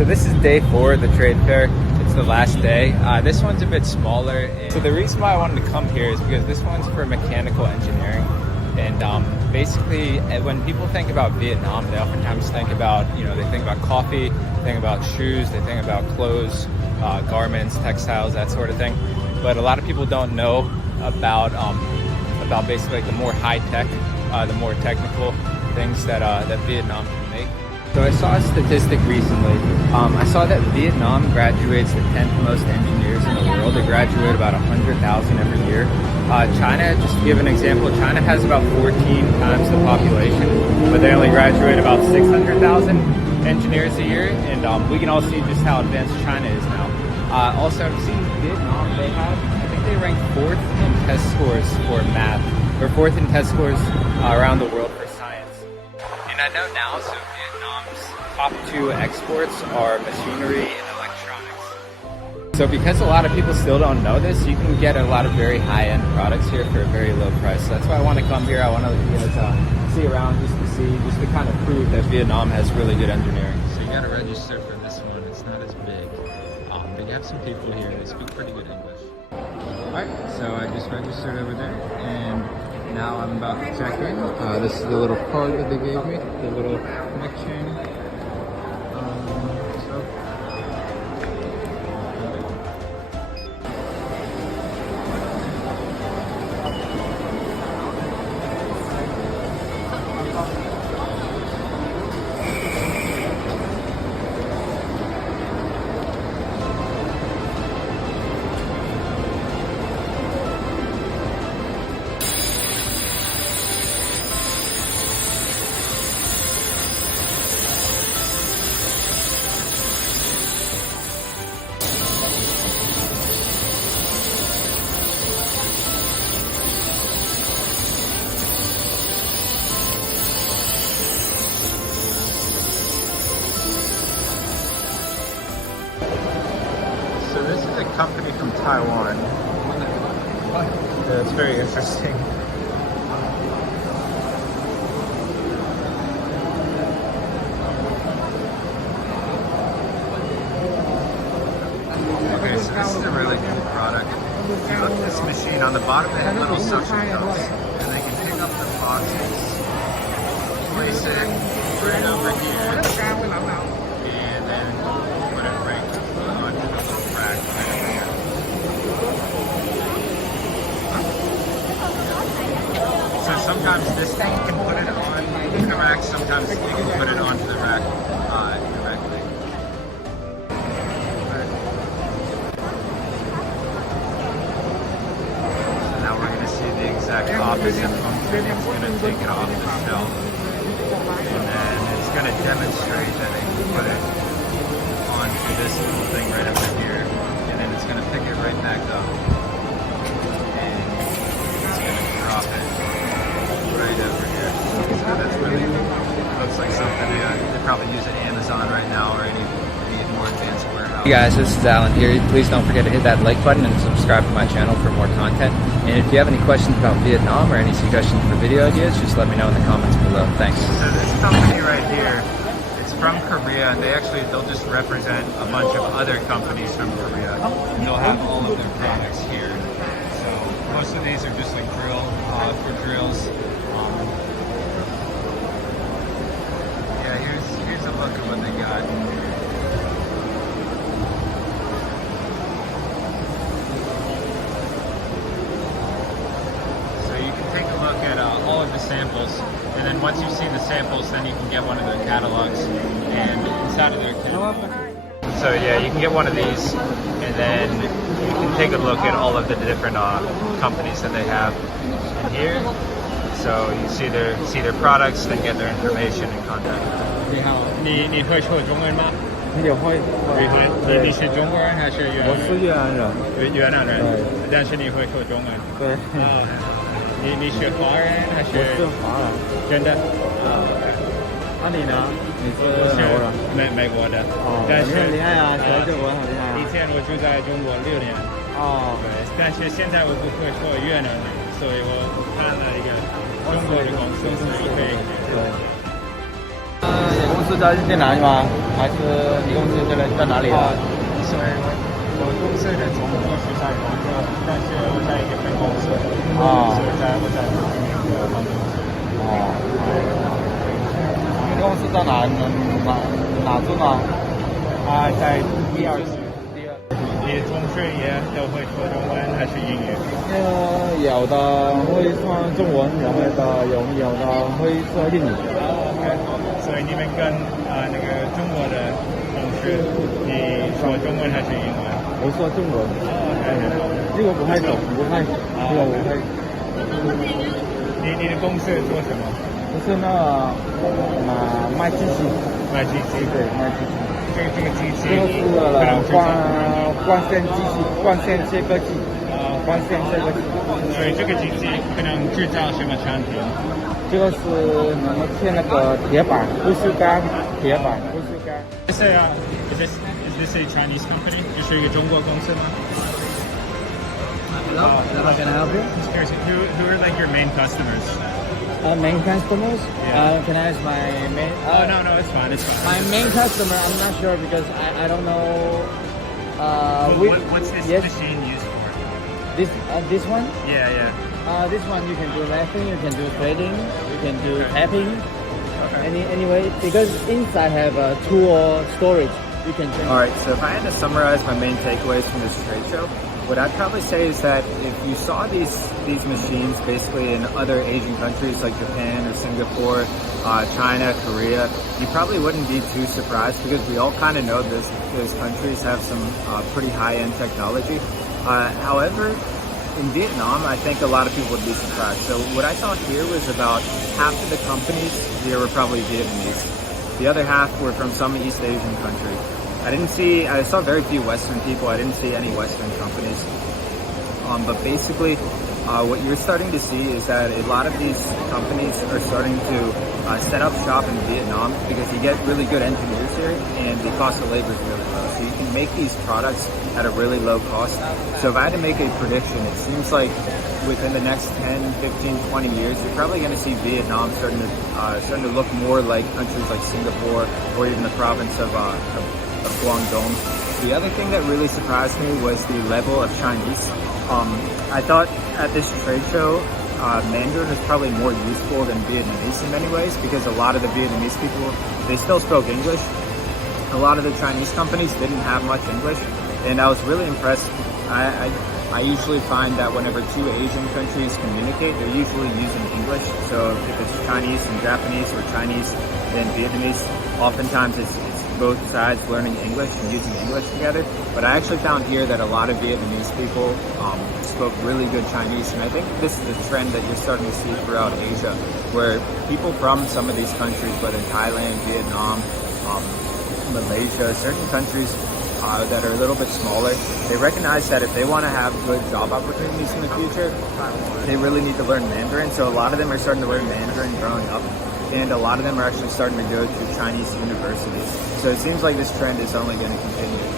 So this is day 4 of the trade fair. It's the last day. This one's a bit smaller. So the reason why I wanted to come here is because this one's for mechanical engineering. And basically, when people think about Vietnam, they oftentimes think about, they think about coffee, they think about shoes, they think about clothes, garments, textiles, that sort of thing. But a lot of people don't know about basically like the more high-tech, the more technical things that Vietnam can make. So I saw a statistic recently. I saw that Vietnam graduates the 10th most engineers in the world. They graduate about 100,000 every year. China, just to give an example, China has about 14 times the population, but they only graduate about 600,000 engineers a year. And we can all see just how advanced China is now. Also, I've seen Vietnam, I think they rank 4th in test scores for math, or 4th in test scores around the world for science. And I know now, so Vietnam's top 2 exports are machinery and electronics. So because a lot of people still don't know this, you can get a lot of very high-end products here for a very low price. So that's why I want to come here. I want to see around just to kind of prove that Vietnam has really good engineering. So you got to register for this one. It's not as big. But you have some people here who speak pretty good English. Alright, so I just registered over there, and now I'm about to check in. This is the little card that they gave me, the little neck chain. So this is a company from Taiwan. That's very interesting. Okay, so this is a really cool product. If you look at this machine, on the bottom they have little suction cups, and they can pick up the boxes, place it right over here, and then put it right onto the little rack right over here. So sometimes this thing can put it on the rack, sometimes you can put it onto the rack directly. So now we're going to see the exact opposite function. It's going to take it off the shelf, and then it's going to demonstrate that it can put it onto this little thing right over here, and then it's going to pick it right back up, and it's going to drop it right over here. So that's really cool. Looks like something they probably use at Amazon right now or any more advanced warehouse. Hey guys, this is Alan here. Please don't forget to hit that like button and subscribe to my channel for more content. And if you have any questions about Vietnam or any suggestions for video ideas, just let me know in the comments below. Thanks. So this company right here, it's from Korea, and they'll just represent a bunch of other companies from Korea, and they'll have all of their products here. So most of these are just like for drills. Yeah, here's a look at what they got. So you can take a look at all of the samples, and then once you've seen the samples, then you can get one of their catalogs, and inside of their catalog. So yeah, you can get one of these, and then you can take a look at all of the different companies that they have in here. So you see their products, then get their information and contact. 你好，你会说中文吗？也会。你是中国人还是越南人？我是越南人。越南人，但是你会说中文。对。啊，你是华人还是？我是华人。真的。那你呢？你是哪国人？美国的。哦，但是你很厉害啊，学中文很厉害啊。以前我住在中国6年。哦。对，但是现在我不会说越南语，所以我看了一个中国的公司，所以可以。对。也公司司在哪里吗？还是你公司在哪里的？所以我公司的总部是在广州，但是我在一个分公司，所以我在ho chi minh的办公室。你公司在哪住呢？在第二区。你同事也都会说中文还是英语？有的會說中文，有的會說英語。OK， 所以你们跟那个中国的同事，你说中文还是英文？我說中文。OK， 這個不太懂，不太。你的公司做什么？就是賣機器。卖机器。對，賣機器。这个机器，這個是光線機器，光線切割機。光線切割機。所以这个机器可能制造什么产品？這個是能夠切那個鐵板、不鏽鋼、鐵板、不鏽鋼。Is this a Chinese company？ 这是一个中国公司吗？ Hello, how can I help you? Just curious, who are like your main customers? Main customers? Yeah. Can I ask my main? No, it's fine. My main customer, I'm not sure because I don't know. What's this machine used for? This one? Yeah. This one you can do lathing, you can do threading, you can do tapping. Anyway, because inside have a tool storage, you can change. Alright, so if I had to summarize my main takeaways from this trade show, what I'd probably say is that if you saw these machines basically in other Asian countries like Japan or Singapore, China, Korea, you probably wouldn't be too surprised because we all kind of know those countries have some pretty high-end technology. However, in Vietnam, I think a lot of people would be surprised. So what I saw here was about half of the companies here were probably Vietnamese. The other half were from some East Asian country. I saw very few Western people. I didn't see any Western companies. But basically, what you're starting to see is that a lot of these companies are starting to set up shop in Vietnam because you get really good engineers here and the cost of labor is really low. So you can make these products at a really low cost. So if I had to make a prediction, it seems like within the next 10, 15, 20 years, you're probably going to see Vietnam starting to look more like countries like Singapore or even the province of Guangdong. The other thing that really surprised me was the level of Chinese. I thought at this trade show, Mandarin is probably more useful than Vietnamese in many ways because a lot of the Vietnamese people, they still spoke English. A lot of the Chinese companies didn't have much English, and I was really impressed. I usually find that whenever two Asian countries communicate, they're usually using English. So if it's Chinese and Japanese or Chinese and Vietnamese, oftentimes it's both sides learning English and using English together. But I actually found here that a lot of Vietnamese people spoke really good Chinese, and I think this is a trend that you're starting to see throughout Asia, where people from some of these countries, whether Thailand, Vietnam, Malaysia, certain countries that are a little bit smaller, they recognize that if they want to have good job opportunities in the future, they really need to learn Mandarin. So a lot of them are starting to learn Mandarin growing up, and a lot of them are actually starting to go to Chinese universities. So it seems like this trend is only going to continue.